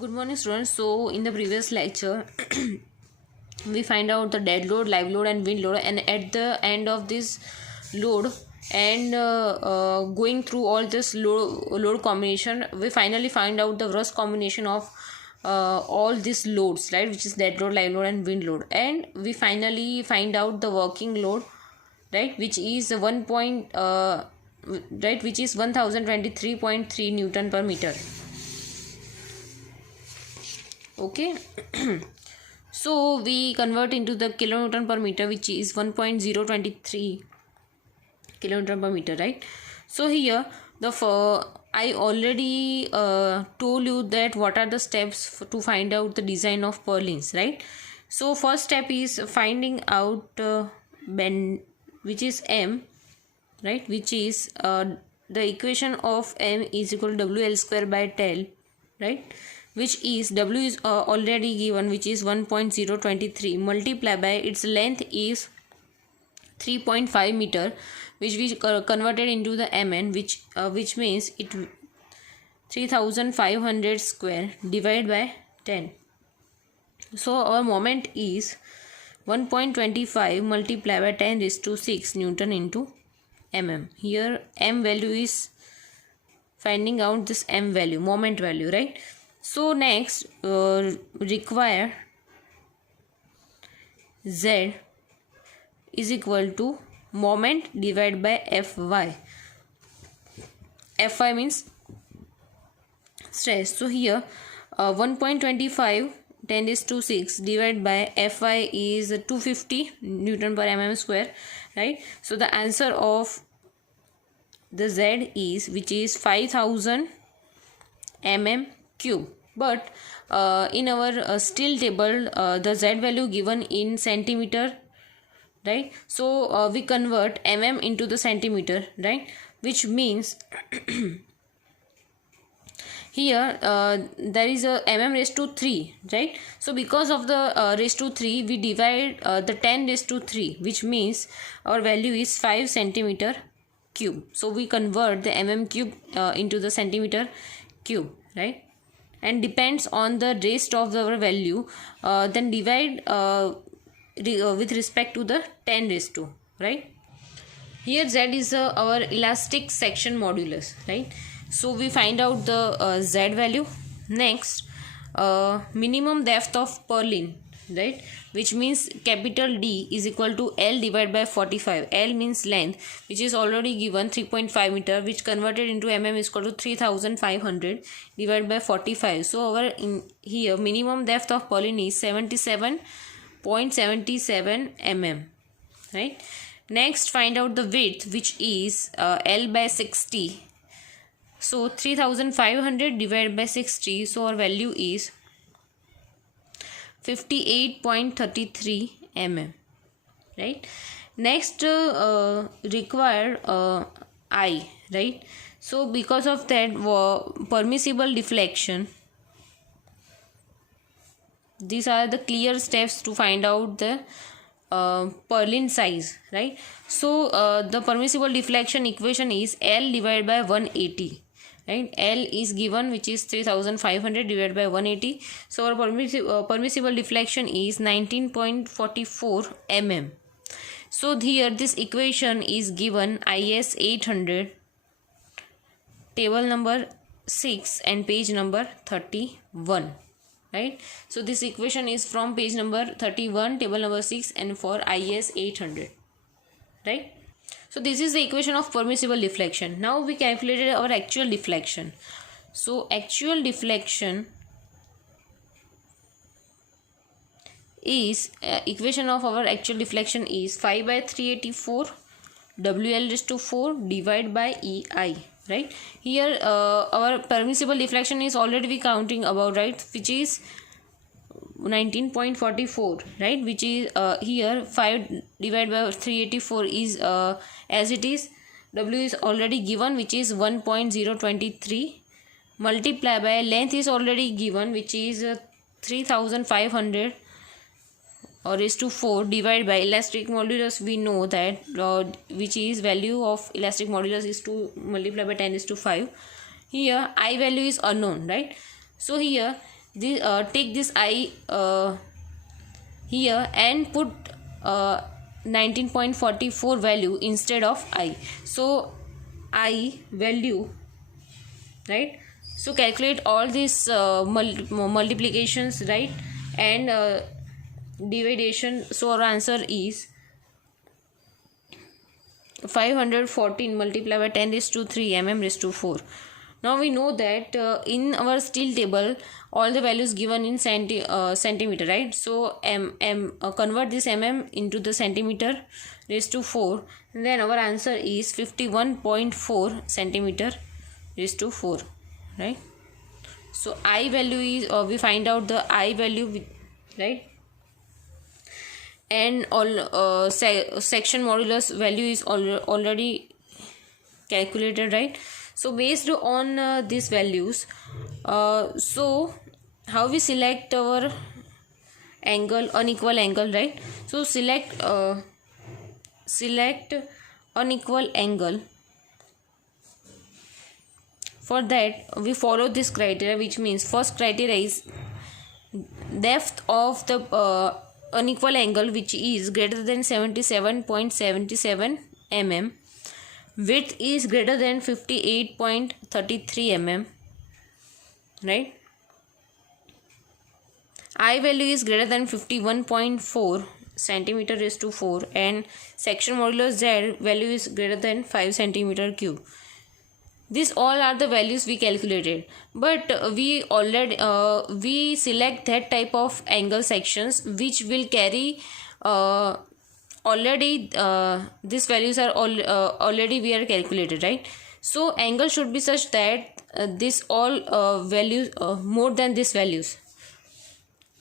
Good morning, students. So in the previous lecture we find out the dead load, live load and wind load, and at the end of this load and going through all this load combination, we finally find out the worst combination of all these loads, right, which is dead load, live load and wind load. And we finally find out the working load, right, which is 1023.3 Newton per meter. Okay. So we convert into the kilonewton per meter, which is 1.023 kilonewton per meter, right? So here I already told you that what are the steps to find out the design of purlins, right? So first step is finding out which is m, right, which is the equation of m is equal to wl square by tel, right, which is w is already given, which is 1.023 multiplied by its length is 3.5 meter, which we converted into the mn, which means it 3500 square divided by 10. So our moment is 1.25 multiplied by 10 raised to 6 Newton into mm. Here m value is finding out this m value, moment value, right? So next require z is equal to moment divided by fy. Fy means stress. So here 1.25 10 is to 6 divided by fy is 250 Newton per mm square, right? So the answer of the z is, which is 5000 mm cube. But in our still table the z value given in centimeter, right? So we convert mm into the centimeter, right, which means here there is a mm raised to 3, right? So because of the raised to 3, we divide the 10 raised to 3, which means our value is 5 centimeter cube. So we convert the mm cube into the centimeter cube, right? And depends on the raised of our value, then divide with respect to the 10 raised to, right? Here z is our elastic section modulus, right? So we find out the z value. Next, minimum depth of purlin, right, which means capital D is equal to L divided by 45. L means length, which is already given 3.5 meter, which converted into mm is equal to 3500 divided by 45. So our here minimum depth of purlin is 77.77 mm, right? Next, find out the width, which is L by 60. So 3500 divided by 60, so our value is 58.33 mm, right? Next require I, right? So because of that permissible deflection, these are the clear steps to find out the purlin size, right? So the permissible deflection equation is L divided by 180, right? L is given, which is 3500 divided by 180. So our permissible deflection is 19.44 mm. So here this equation is given IS 800, table number 6 and page number 31, right? So this equation is from page number 31, table number 6, and for IS 800, right? So this is the equation of permissible deflection. Now we calculated our actual deflection. So actual deflection is equation of our actual deflection is 5 by 384 WL raised to 4 divided by EI, right? Here our permissible deflection is already we counting about, right, which is 19.44, right, which is here 5 divided by 384 is as it is, W is already given, which is 1.023 multiplied by length is already given, which is 3500 or raised to 4 divided by elastic modulus. We know that which is value of elastic modulus is 2 multiplied by 10 is to 5. Here I value is unknown, right? So here take this I here and put 19.44 value instead of I. So I value, right? So calculate all these multiplications, right, and division. So our answer is 514 multiplied by 10 raised to 3 mm raised to 4. Now we know that in our steel table all the values given in centimeter, right? So convert this mm into the centimeter raised to 4, and then our answer is 51.4 centimeter raised to 4, right? So I value is we find out the I value, right, and all section modulus value is already calculated, right? So based on these values, so how we select our angle, unequal angle, right? So select unequal angle. For that we follow this criteria, which means first criteria is depth of the unequal angle which is greater than 77.77 mm, width is greater than 58.33 mm, right? I value is greater than 51.4 centimeter raised to 4, and section modulus Z value is greater than 5 centimeter cube. These all are the values we calculated, but we already we select that type of angle sections which will carry already these values are already we are calculated, right? So angle should be such that this all values more than these values,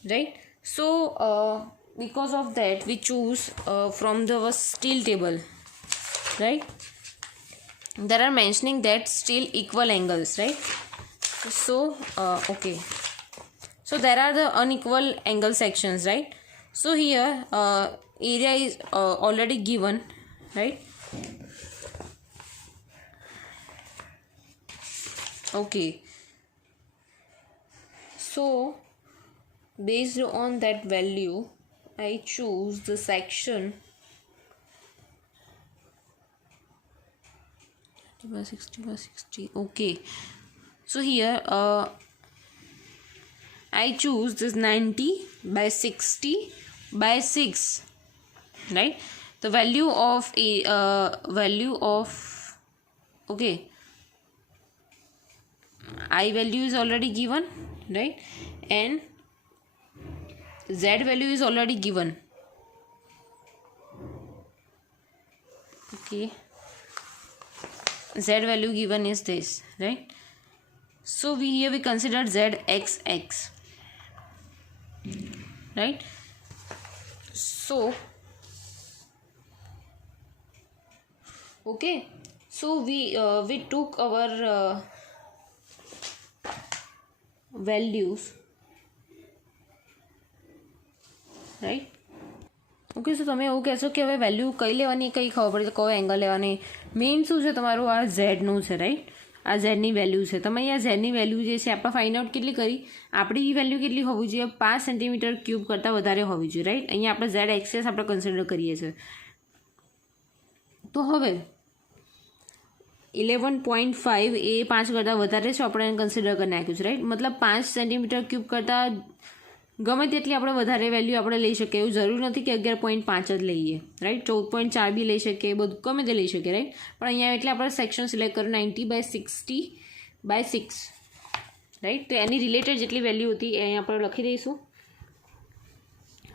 right? So because of that we choose from the steel table, right? There are mentioning that steel equal angles, right? So okay, so there are the unequal angle sections, right? So here area is already given, right? Okay, so based on that value I choose the section 60 by 60. Okay, so here I choose this 90 by 60 by 6, right? The value of a okay, I value is already given, right, and Z value is already given. Okay, Z value given is this, right? So here we consider ZXX, right? So okay, so we took our values, right? Okay, so તમે એવું કહેશો કે હવે value કઈ લેવાની, કઈ ખબર પડે તો કયો એંગલ લેવાની. મેઇન શું છે તમારું આ ઝેડનું છે, રાઈટ? આ ઝેડની વેલ્યુ છે. તમે અહીંયા ઝેડની વેલ્યુ જે છે આપણે ફાઇન્ડ આઉટ કેટલી કરી, આપણી વેલ્યુ કેટલી હોવી જોઈએ? 5 સેન્ટીમીટર ક્યુબ કરતાં વધારે હોવી જોઈએ, રાઈટ? અહીંયા આપણે ઝેડ એક્સેસ આપણે કન્સિડર કરીએ છીએ. તો હવે 11.5 એ 5 કરતાં વધારે છે, આપણે કન્સિડર કરી નાખ્યું છે, રાઈટ? મતલબ 5 સેન્ટીમીટર ક્યુબ કરતાં ગમે તેટલી આપણે વધારે વેલ્યુ આપણે લઈ શકીએ, એવું જરૂર નથી કે 11.5 જ લઈએ, રાઈટ? 14.4 બી લઈ શકીએ, બધું ગમે તે લઈ શકીએ, રાઈટ? પણ અહીંયા એટલે આપણે સેક્શન સિલેક્ટ કર્યું 90 by 60 by 6, રાઈટ? તો એની રિલેટેડ જેટલી વેલ્યુ હતી એ અહીંયા આપણે લખી દઈશું.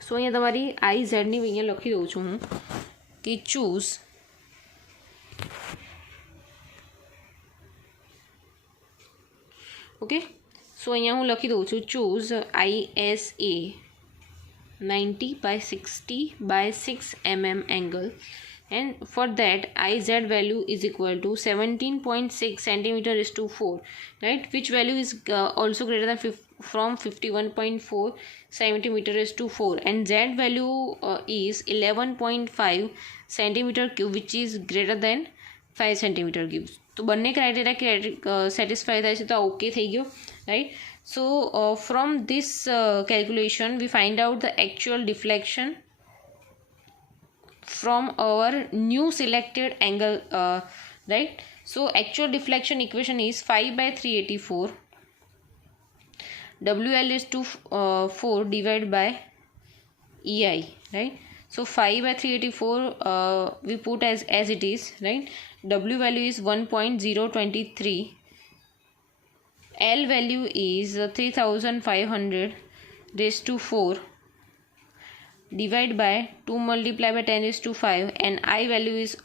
સો અહીંયા તમારી આઈ ઝેડની અહીંયા લખી દઉં છું હું કે ચૂઝ ઓકે. સો અહીંયા હું લખી દઉં છું choose ISA 90 by 60 by 6 mm angle, and for that IZ value is equal to 17.6 centimeter is to 4, right? Which value is also greater than from 51.4 centimeter is to 4, and Z value is 11.5 centimeter cube, which is greater than 5 centimeter cube. તો બંને criteria satisfy થાય છે તો okay થઈ ગયો, right? So from this calculation we find out the actual deflection from our new selected angle, right? So actual deflection equation is 5 by 384 WL is to 4 divided by EI, right? So 5 by 384 we put as it is, right? W value is 1.023, L value is 3500 raised to 4 divided by 2 multiplied by 10 raised to 5, and I value is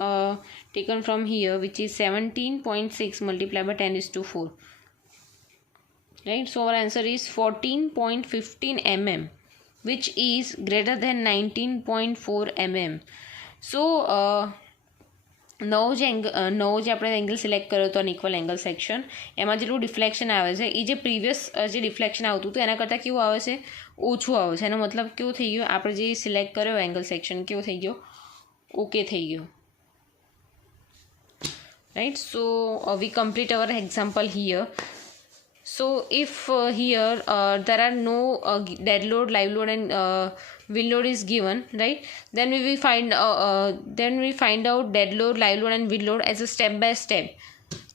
taken from here, which is 17.6 multiplied by 10 raised to 4, right? So our answer is 14.15 mm, which is greater than 19.4 mm. So નવો જે આપણે angle select કર્યો હતો unequal angle section, એમાં જેટલું deflection આવે છે એ જે પ્રીવિયસ જે ડિફ્લેક્શન આવતું હતું એના કરતાં કેવું આવે છે, ઓછું આવે છે. એનો મતલબ કેવું થઈ ગયો, આપણે જે સિલેક્ટ કર્યો એંગલ સેક્શન કેવો થઈ ગયો, ઓકે થઈ ગયો, right. So we complete our example here. So if here there are no dead load, live load and wind load is given, right, then we will find out dead load, live load and wind load as a step by step,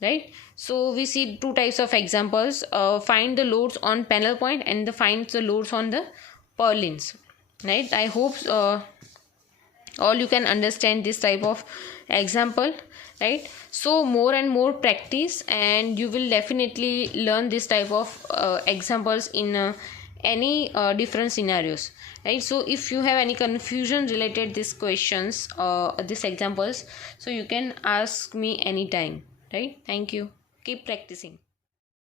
right. So we see two types of examples, find the loads on panel point and find the loads on the purlins, right. I hope all you can understand this type of example, right. So more and more practice and you will definitely learn this type of examples in any different scenarios, right. So if you have any confusion related these questions these examples, so you can ask me anytime, right. Thank you. Keep practicing.